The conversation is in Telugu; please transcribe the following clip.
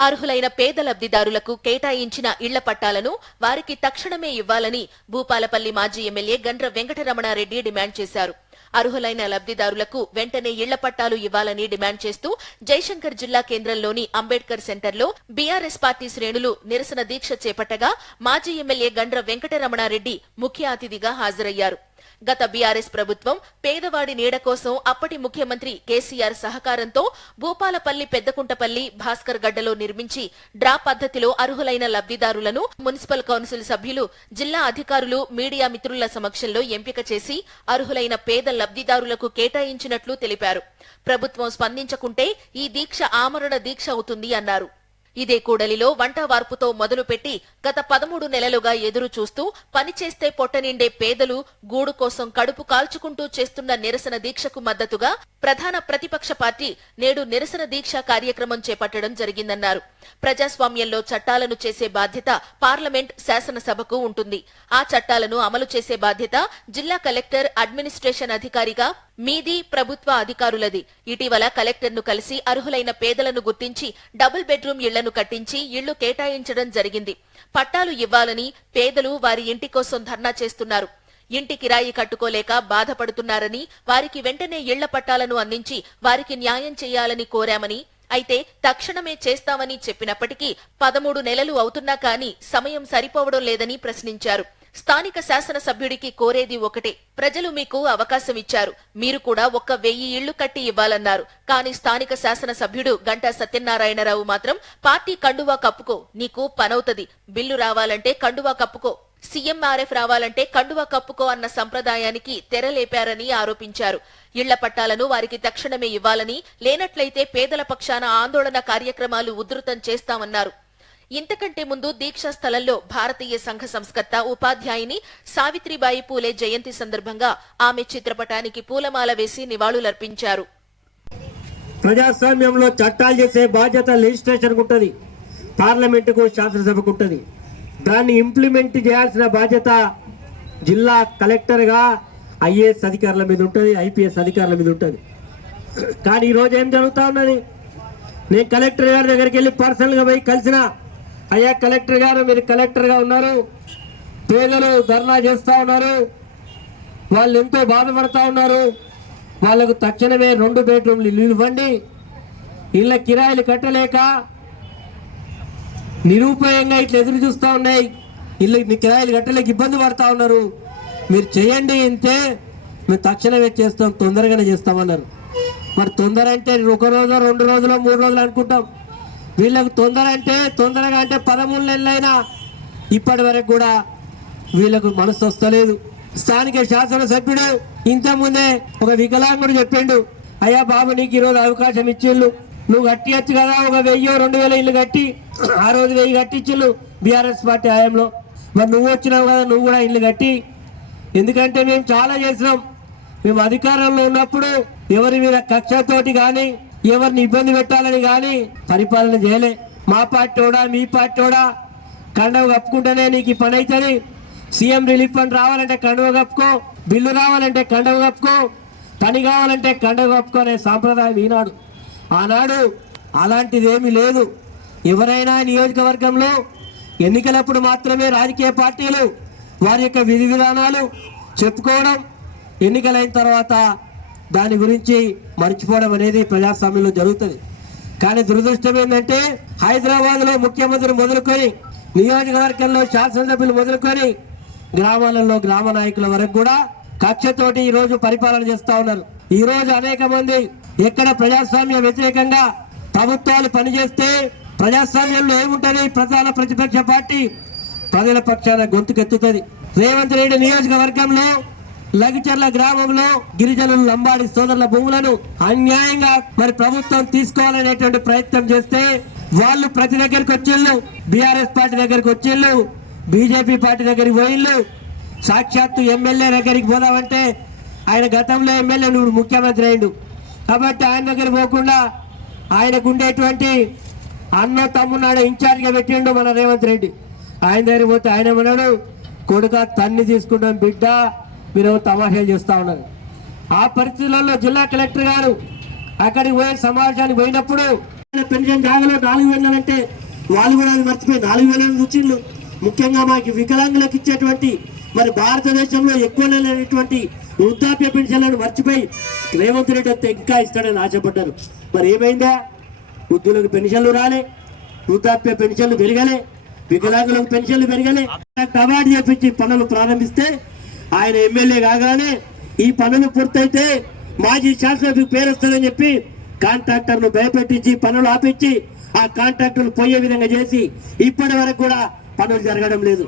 అర్హులైన పేద లబ్ధిదారులకు కేటాయించిన ఇళ్ల పట్టాలను వారికి తక్షణమే ఇవ్వాలని భూపాలపల్లి మాజీ ఎమ్మెల్యే గండ్ర వెంకటరమణారెడ్డి డిమాండ్ చేశారు. అర్హులైన లబ్ధిదారులకు వెంటనే ఇళ్ల పట్టాలు ఇవ్వాలని డిమాండ్ చేస్తూ జయశంకర్ జిల్లా కేంద్రంలోని అంబేద్కర్ సెంటర్లో బీఆర్ఎస్ పార్టీ శ్రేణులు నిరసన దీక్ష చేపట్టగా మాజీ ఎమ్మెల్యే గండ్ర వెంకటరమణారెడ్డి ముఖ్య అతిథిగా హాజరయ్యారు. గత బీఆర్ఎస్ ప్రభుత్వం పేదవాడి నీడ కోసం అప్పటి ముఖ్యమంత్రి కేసీఆర్ సహకారంతో భూపాలపల్లి పెద్దకుంటపల్లి భాస్కర్ గడ్డలో నిర్మించి డ్రా పద్ధతిలో అర్హులైన లబ్ధిదారులను మున్సిపల్ కౌన్సిల్ సభ్యులు, జిల్లా అధికారులు, మీడియా మిత్రుల సమక్షంలో ఎంపిక చేసి అర్హులైన పేద లబ్ధిదారులకు కేటాయించినట్లు తెలిపారు. ప్రభుత్వం స్పందించకుంటే ఈ దీక్ష ఆమరణ దీక్ష అవుతుంది అన్నారు. ఇదే కూడలిలో వంట వార్పుతో మొదలుపెట్టి గత 13 నెలలుగా ఎదురు చూస్తూ పనిచేస్తే పొట్టనిండే పేదలు గూడు కోసం కడుపు కాల్చుకుంటూ చేస్తున్న నిరసన దీక్షకు మద్దతుగా ప్రధాన ప్రతిపక్ష పార్టీ నేడు నిరసన దీక్ష కార్యక్రమం చేపట్టడం జరిగిందన్నారు. ప్రజాస్వామ్యంలో చట్టాలను చేసే బాధ్యత పార్లమెంట్, శాసనసభకు ఉంటుంది. ఆ చట్టాలను అమలు చేసే బాధ్యత జిల్లా కలెక్టర్, అడ్మినిస్ట్రేషన్ అధికారిగా మీది, ప్రభుత్వ అధికారులది. ఇటీవల కలెక్టర్ను కలిసి అర్హులైన పేదలను గుర్తించి డబుల్ బెడ్రూమ్ ఇళ్లను కట్టించి ఇళ్లు కేటాయించడం జరిగింది. పట్టాలు ఇవ్వాలని పేదలు వారి ఇంటి కోసం ధర్నా చేస్తున్నారు. ఇంటి కిరాయి కట్టుకోలేక బాధపడుతున్నారని, వారికి వెంటనే ఇళ్ల పట్టాలను అందించి వారికి న్యాయం చేయాలని కోరామని, అయితే తక్షణమే చేస్తామని చెప్పినప్పటికీ 13 నెలలు అవుతున్నా కానీ సమయం సరిపోవడం లేదని ప్రశ్నించారు. స్థానిక శాసనసభ్యుడికి కోరేది ఒకటే, ప్రజలు మీకు అవకాశం ఇచ్చారు, మీరు కూడా 1000 ఇళ్లు కట్టి ఇవ్వాలన్నారు. కానీ స్థానిక శాసనసభ్యుడు గంటా సత్యనారాయణరావు మాత్రం పార్టీ కండువా కప్పుకో, నీకు పనవుతది, బిల్లు రావాలంటే కండువా కప్పుకో, సీఎంఆర్ఎఫ్ రావాలంటే కండువా కప్పుకో అన్న సంప్రదాయానికి తెరలేపారని ఆరోపించారు. ఇళ్ల పట్టాలను వారికి తక్షణమే ఇవ్వాలని, లేనట్లయితే పేదల పక్షాన ఆందోళన కార్యక్రమాలు ఉధృతం చేస్తామన్నారు. ఇంతకంటే ముందు దీక్షా స్థలంలో భారతీయ సంఘ సంస్కర్త, ఉపాధ్యాయుని సావిత్రిబాయి పూలే జయంతి సందర్భంగా ఆమె చిత్రపటానికి పూలమాల వేసి నివాళులర్పించారు. ప్రజాస్వామ్యంలో చట్టాలు చేసే బాధ్యత లెజిస్లేచర్కు ఉంటుంది, పార్లమెంటుకు, శాసనసభకు ఉంటుంది. దాన్ని ఇంప్లిమెంట్ చేయాల్సిన బాధ్యత జిల్లా కలెక్టర్గా ఐఏఎస్ అధికారుల మీద ఉంటుంది, ఐపీఎస్ అధికారుల మీద ఉంటుంది. కానీ ఈరోజు ఏం జరుగుతూ ఉన్నది, నేను కలెక్టర్ గారి దగ్గరికి వెళ్ళి పర్సనల్గా పోయి కలిసిన, అయ్యా కలెక్టర్ గారు, మీరు కలెక్టర్గా ఉన్నారు, పేదలు ధర్నా చేస్తూ ఉన్నారు, వాళ్ళు ఎంతో బాధపడతా ఉన్నారు, వాళ్లకు తక్షణమే 2 బెడ్రూమ్లు ఇల్లు ఇవ్వండి, ఇళ్ళ కిరాయిలు కట్టలేక నిరుపయోగంగా ఇట్లా ఎదురు చూస్తూ ఉన్నాయి, ఇల్లు కిరాయిలు కట్టలేక ఇబ్బంది పడతా ఉన్నారు, మీరు చేయండి, ఇంతే మేము తక్షణమే చేస్తాం, తొందరగానే చేస్తామన్నారు. మరి తొందర అంటే 1 రోజు, 2 రోజులు, 3 రోజులు అనుకుంటాం. వీళ్ళకు తొందర అంటే తొందరగా అంటే 13 నెలలైనా ఇప్పటి వరకు కూడా వీళ్ళకు మనసు వస్తలేదు. స్థానిక శాసనసభ్యుడు ఇంతకుముందే ఒక వికలాంగుడు చెప్పిండు, అయ్యా బాబు నీకు ఈరోజు అవకాశం ఇచ్చిళ్ళు, నువ్వు కట్టియచ్చు కదా, 1000-2000 ఇల్లు కట్టి, ఆ రోజు 1000 కట్టించిళ్ళు బీఆర్ఎస్ పార్టీ హయాంలో. మరి నువ్వు వచ్చినావు కదా, నువ్వు కూడా ఇల్లు కట్టి, ఎందుకంటే మేము చాలా చేసినాం, మేము అధికారంలో ఉన్నప్పుడు ఎవరి మీద కక్షతోటి కానీ, ఎవరిని ఇబ్బంది పెట్టాలని కానీ పరిపాలన చేయలే. మా పార్టీడా, మీ పార్టీడా కండవ కప్పుకుంటేనే నీకు ఈ పని అవుతుంది, సీఎం రిలీఫ్ ఫండ్ రావాలంటే కండవ కప్పుకో, బిల్లు రావాలంటే కండవ కప్పుకో, పని కావాలంటే కండవ కప్పుకో అనే సాంప్రదాయం ఈనాడు. ఆనాడు అలాంటిది ఏమీ లేదు. ఎవరైనా నియోజకవర్గంలో ఎన్నికలప్పుడు మాత్రమే రాజకీయ పార్టీలు వారి యొక్క విధి విధానాలు చెప్పుకోవడం, ఎన్నికలైన తర్వాత దాని గురించి మర్చిపోవడం అనేది ప్రజాస్వామ్యంలో జరుగుతుంది. కానీ దురదృష్టం ఏంటంటే హైదరాబాద్లో ముఖ్యమంత్రి మొదలుకొని, నియోజకవర్గంలో శాసనసభ్యులు మొదలుకొని, గ్రామాలలో గ్రామ నాయకుల వరకు కూడా కక్షతోటి ఈరోజు పరిపాలన చేస్తూ ఉన్నారు. ఈరోజు అనేక మంది ఎక్కడ ప్రజాస్వామ్య వ్యతిరేకంగా ప్రభుత్వాలు పనిచేస్తే ప్రజాస్వామ్యంలో ఏముంటుంది, ప్రధాన ప్రతిపక్ష పార్టీ ప్రజల పక్షాన గొంతుకెత్తుతుంది. రేవంత్ రెడ్డి నియోజకవర్గంలో లగిచర్ల గ్రామంలో గిరిజనులు, లంబాడి సోదరుల భూములను అన్యాయంగా మరి ప్రభుత్వం తీసుకోవాలనేటువంటి ప్రయత్నం చేస్తే వాళ్ళు ప్రతి దగ్గరికి వచ్చిళ్ళు, బీఆర్ఎస్ పార్టీ దగ్గరికి వచ్చిళ్ళు, బీజేపీ పార్టీ దగ్గరికి పోయిళ్ళు. సాక్షాత్తు ఎమ్మెల్యే దగ్గరికి పోదామంటే ఆయన గతంలో ఎమ్మెల్యే, నువ్వు ముఖ్యమంత్రి అయిండు కాబట్టి ఆయన దగ్గర పోకుండా ఆయనకు ఉండేటువంటి అన్న తమ్మున్నాడు ఇన్ఛార్జ్గా పెట్టిండు మన రేవంత్ రెడ్డి. ఆయన దగ్గర పోతే ఆయన అన్నాడు, కొడుక తన్ని తీసుకుంటాం బిడ్డ, మీరు తమాషాలు చేస్తూ ఉన్నారు. ఆ పరిస్థితులలో జిల్లా కలెక్టర్ గారు అక్కడికి పోయే సమావేశానికి పోయినప్పుడు పెన్షన్ కాగలో 4,000 అంటే వాళ్ళు కూడా అది మర్చిపోయి 4,000 వచ్చిండ్రు. ముఖ్యంగా మాకు వికలాంగులకు ఇచ్చేటువంటి మరి భారతదేశంలో ఎక్కువ లేనటువంటి వృద్ధాప్య పెన్షన్లను మర్చిపోయి రేవంత్ రెడ్డి వస్తే ఇంకా ఇస్తాడని ఆశపడ్డారు. మరి ఏమైందా? వృద్ధులకు పెన్షన్లు రాలే, వృద్ధాప్య పెన్షన్లు పెరగలే, వికలాంగులకు పెన్షన్లు పెరగలే. అవార్డు చేపించి పనులు ప్రారంభిస్తే ఆయన ఎమ్మెల్యే కాగానే ఈ పనులు పూర్తయితే మాజీ శాసనసభ్యులకు పేరు వస్తుందని చెప్పి కాంట్రాక్టర్ను భయపెట్టించి పనులు ఆపించి ఆ కాంట్రాక్టర్లు పోయే విధంగా చేసి ఇప్పటి వరకు కూడా పనులు జరగడం లేదు.